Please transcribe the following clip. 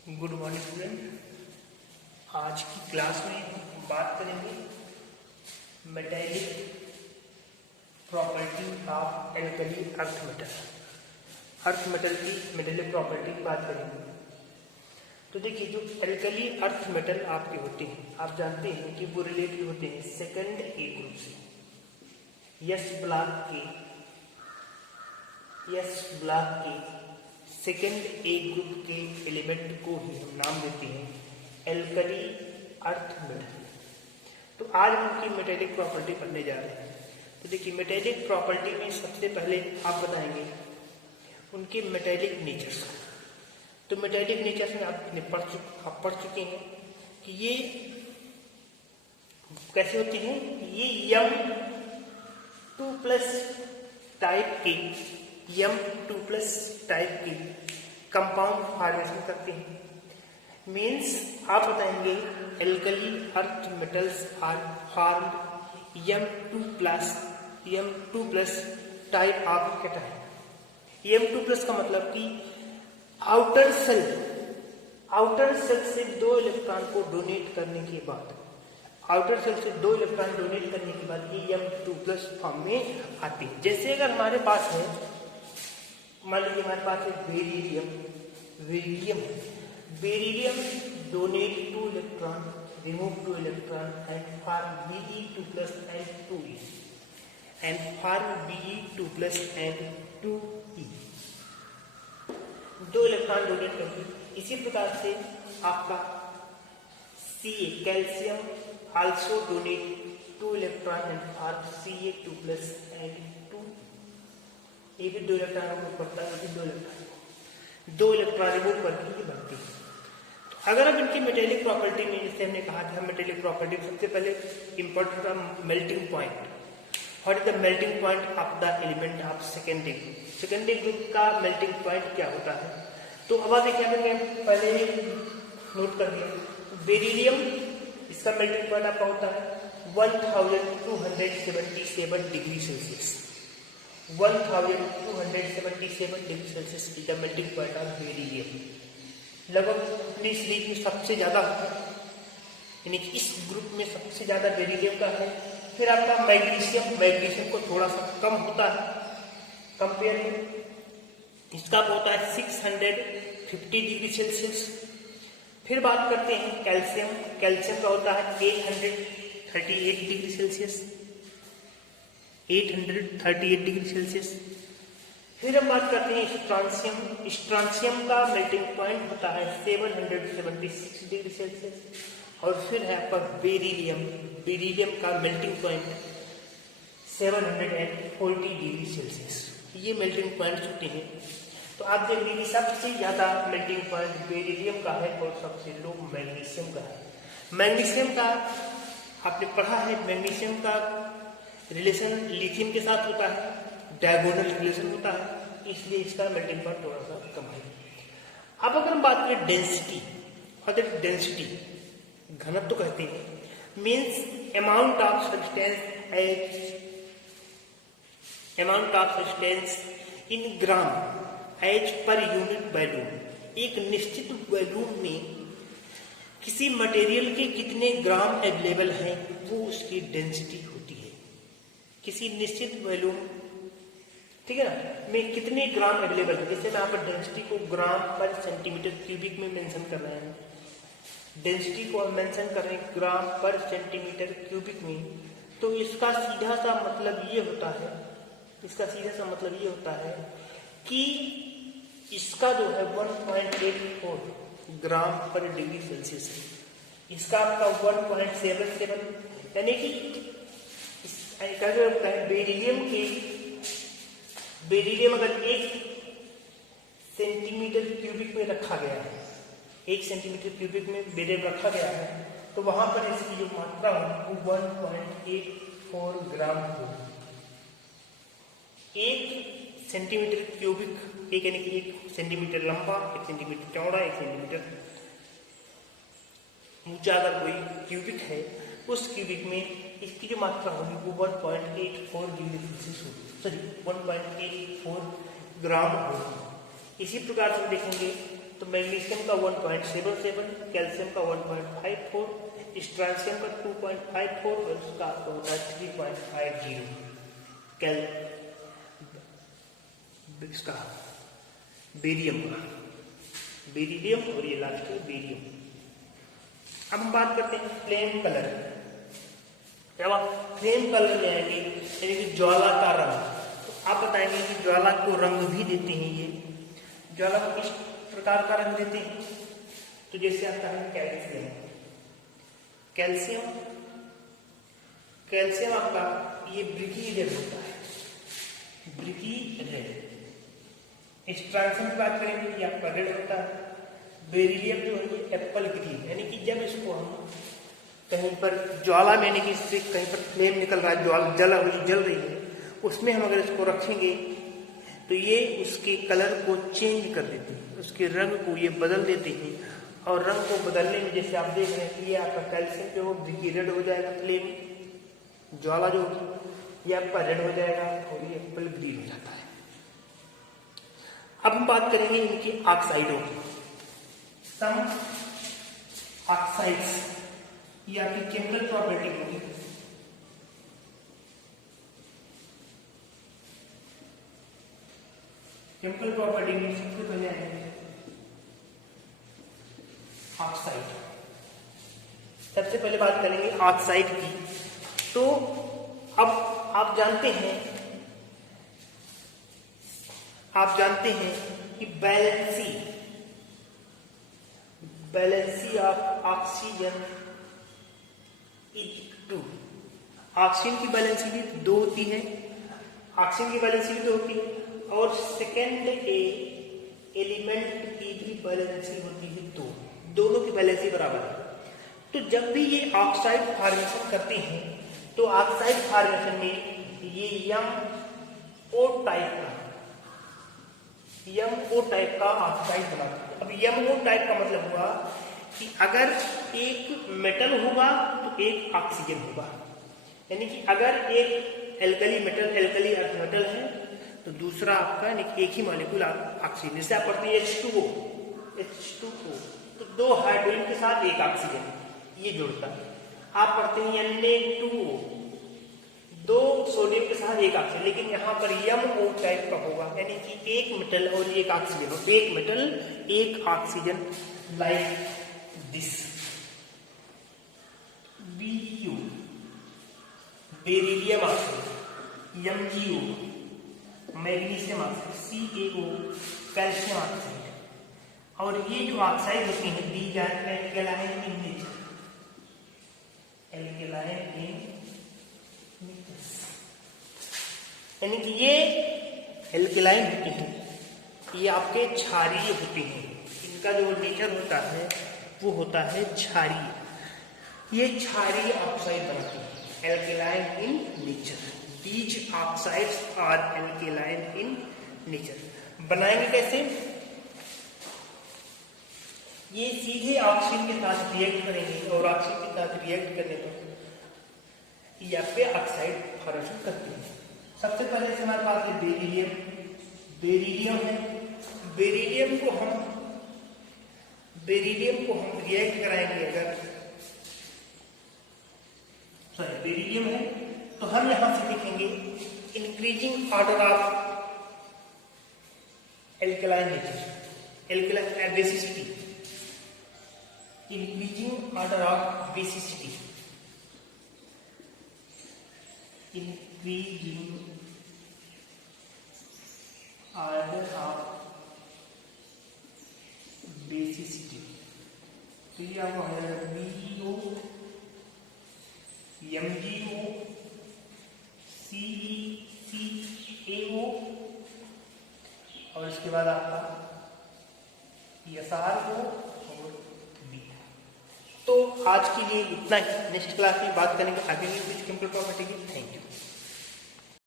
Good morning student. आज की class में हम बात करेंगे metallic property of alkali earth metal. Earth metal की मेटेलिक प्रॉपर्टी की बात करेंगे। तो देखिए, जो एल्कली अर्थ मेटल आपके होते हैं, आप जानते हैं कि वो रिलेटेड होते हैं सेकंड ए ग्रुप से। यस ब्लॉक के सेकेंड ए ग्रुप के एलिमेंट को ही हम नाम देते हैं एल्कली अर्थ मेटल। तो आज हम उनकी मेटेलिक प्रॉपर्टी पढ़ने जा रहे हैं। तो देखिए, मेटेलिक प्रॉपर्टी में सबसे पहले आप बताएंगे उनके मेटेलिक नेचर्स। तो मेटेलिक नेचर्स में आप पढ़ चुके हैं कि ये कैसे होते हैं। ये M2+ टाइप के कंपाउंड फॉर्मेशन करते हैं। मीन्स आप बताएंगे alkali earth metals are formed M2+ type of cation. M2+ का मतलब कि आउटर सेल से 2 इलेक्ट्रॉन को डोनेट करने के बाद, ये M2+ फॉर्म में आती है। जैसे अगर हमारे पास है, मान लीजिए हमारे पास है beryllium donate 2 electron, remove 2 electron and form Be2+ and 2e। 2 electron donate करते। इसी प्रकार से आपका Ca calcium also donate 2 electron and form Ca2+ and 2। ये भी 2 इलेक्ट्रॉन रिमूव करता है, 2 इलेक्ट्रॉन रिमूव करके ही बनती है। तो अगर अब इनकी मेटेलिक प्रॉपर्टी में, जैसे हमने कहा था मेटेलिक प्रॉपर्टी सबसे पहले इंपॉर्टेंट था melting point. What is the melting point of the element of secondary group. Secondary group का मेल्टिंग पॉइंट क्या होता है। तो अब आप देखिए, हमने पहले ही नोट कर दिया। बेरिलियम, इसका मेल्टिंग पॉइंट आपका होता है 1277 degree Celsius. 1277 degree Celsius is the melting point of beryllium. लगभग अपनी सीरीज में सबसे ज्यादा होता है, यानी कि इस ग्रुप में सबसे ज्यादा बेरिलियम का है। फिर आपका मैग्नीशियम को थोड़ा सा कम होता है कंपेयर में, इसका होता है 650 डिग्री सेल्सियस। फिर बात करते हैं कैल्शियम का होता है 838 डिग्री सेल्सियस, 838 डिग्री सेल्सियस। फिर हम बात करते हैं स्ट्रांसियम का मेल्टिंग पॉइंट होता है 776 डिग्री सेल्सियस। और फिर है आपका बेरिलियम का मेल्टिंग पॉइंट 740 डिग्री सेल्सियस। ये मेल्टिंग पॉइंट होते हैं। तो आप देख लीजिए, सबसे ज्यादा मेल्टिंग पॉइंट बेरिलियम का है और सबसे लो मैग्नीशियम का है। मैग्नीशियम का आपने पढ़ा है, मैग्नीशियम का रिलेशन लिथियम के साथ होता है, डायगोनल रिलेशन होता है, इसलिए इसका मेल्टिंग पॉइंट थोड़ा सा कम है। अब अगर हम बात करें डेंसिटी, घनत्व तो कहते हैं, means amount of substance in gram as per unit volume. एक निश्चित वॉल्यूम में किसी मटेरियल के कितने ग्राम अवेलेबल हैं, वो उसकी डेंसिटी होती है। किसी निश्चित वॉल्यूम, ठीक है ना, में कितने ग्राम अवेलेबल है। जैसे मैं यहाँ पर डेंसिटी को ग्राम पर सेंटीमीटर क्यूबिक में मेंशन कर रहे हैं, डेंसिटी को हम मेंशन कर रहे हैं ग्राम पर सेंटीमीटर क्यूबिक में। तो इसका सीधा सा मतलब ये होता है कि इसका जो है 1.84 ग्राम पर डिग्री सेल्सियस है। इसका आपका 1.77, यानी कि बेरिलियम अगर 1 सेंटीमीटर क्यूबिक में रखा गया है, 1 सेंटीमीटर क्यूबिक में बेरिलियम रखा गया है, तो वहां पर इसकी जो मात्रा होगी वो 1.84 ग्राम होगी। 1 सेंटीमीटर क्यूबिक, एक यानी कि 1 सेंटीमीटर लंबा, 1 सेंटीमीटर चौड़ा, 1 सेंटीमीटर ऊंचा अगर कोई क्यूबिक है, उस क्यूबिक में इसकी जो मात्रा होगी वो 1.84 डिग्री सेल्सियस होगी, 1.84 ग्राम होगी। इसी प्रकार से देखेंगे तो मैग्नीशियम का 1.77, कैल्शियम का 1.54, स्ट्रांसियम का 2.54 और उसका आपका होता है 3.50 इसका बेरियम का, बेरिलियम और ये लास्ट है बेरियम। अब हम बात करते हैं फ्लेम कलर। जब आप फ्लेम कलर में आएंगे यानी कि ज्वाला का रंग, तो आप बताएंगे कि ज्वाला को रंग भी देते हैं ये, ज्वाला को किस प्रकार का रंग देते हैं? तो जैसे आता है कैल्शियम, कैल्शियम कैल्शियम आपका ये ब्रिकी रेड होता है, ब्रिकी रेड। स्ट्रांसियम की बात करेंगे ये आपका रेड होता है। बेरिलियम जो है एप्पल ग्रीन, यानी कि जब इसको हम कहीं पर ज्वाला में यानी कि इससे कहीं पर फ्लेम निकल रहा है, ज्वाला जल रही है, उसमें हम अगर इसको रखेंगे तो ये उसके कलर को चेंज कर देते हैं, उसके रंग को ये बदल देते हैं। और रंग को बदलने में जैसे आप देख रहे हैं कि ये आपका कैल्शियम जो हो ब्रिकी रेड हो जाएगा, फ्लेम ज्वाला जो होगी ये आपका रेड हो जाएगा और ये एप्पल ग्रीन हो जाता है। अब हम बात करेंगे इनकी ऑक्साइडों की। सम ऑक्साइड्स ये आपकी केमिकल प्रॉपर्टी होगी। केमिकल प्रॉपर्टी में सबसे पहले आएंगे ऑक्साइड। सबसे पहले बात करेंगे ऑक्साइड की। तो अब आप जानते हैं कि valency of oxygen is 2। Oxygen की बैलेंसी भी 2 होती है, ऑक्सीजन की बैलेंसी भी 2 होती है, और सेकेंड एलिमेंट की भी बैलेंसी होती है 2। दोनों की बैलेंसी बराबर है। तो जब भी ये ऑक्साइड फॉर्मेशन करते हैं तो ऑक्साइड फॉर्मेशन में ये MO टाइप का ऑक्साइड बनाते हैं। अब MO टाइप का मतलब हुआ कि अगर एक मेटल होगा तो एक ऑक्सीजन होगा, यानी कि अगर एक एल्कली अर्थ मेटल है तो दूसरा आपका एक ही मॉलिक्यूल ऑक्सीजन। जैसे आप पढ़ते हैं H2O, तो 2 हाइड्रोजन के साथ एक ऑक्सीजन ये जुड़ता है। आप पढ़ते हैं Na2O, 2 सोडियम के साथ एक ऑक्सीजन, लेकिन यहाँ पर MO टाइप का होगा, यानी कि एक मेटल और एक ऑक्सीजन, और एक मेटल एक oxygen, like this. BU beryllium oxide, MgO magnesium oxide, CaO calcium oxide. और ये जो ऑक्साइड होती हैं these are alkaline in nature, alkaline in nature, यानी कि ये एल्केलाइन होते हैं, ये आपके क्षारीय होते हैं। इनका जो नेचर होता है वो होता है क्षारीय। ये क्षारीय ऑक्साइड बनाते हैं, alkaline in nature. These oxides are alkaline in nature। बनाएंगे कैसे? ये सीधे ऑक्सीजन के साथ रिएक्ट करेंगे और ऑक्सीजन के साथ रिएक्ट करने पर ये आपके ऑक्साइड फॉर्मेशन करते हैं। सबसे पहले से हमारे पास ये बेरिलियम है। बेरिलियम को हम रिएक्ट कराएंगे, अगर बेरिलियम है तो हम यहां से देखेंगे increasing order of alkaline nature, alkaline basicity, increasing order of basicity, increasing order of basicity. तो ये आपको हो जाएगा BeO, MgO, CaO, और इसके बाद आपका SrO और B। तो आज के लिए इतना ही। नेक्स्ट क्लास में बात करेंगे आगे की कुछ केमिकल प्रॉपर्टी की। Thank you.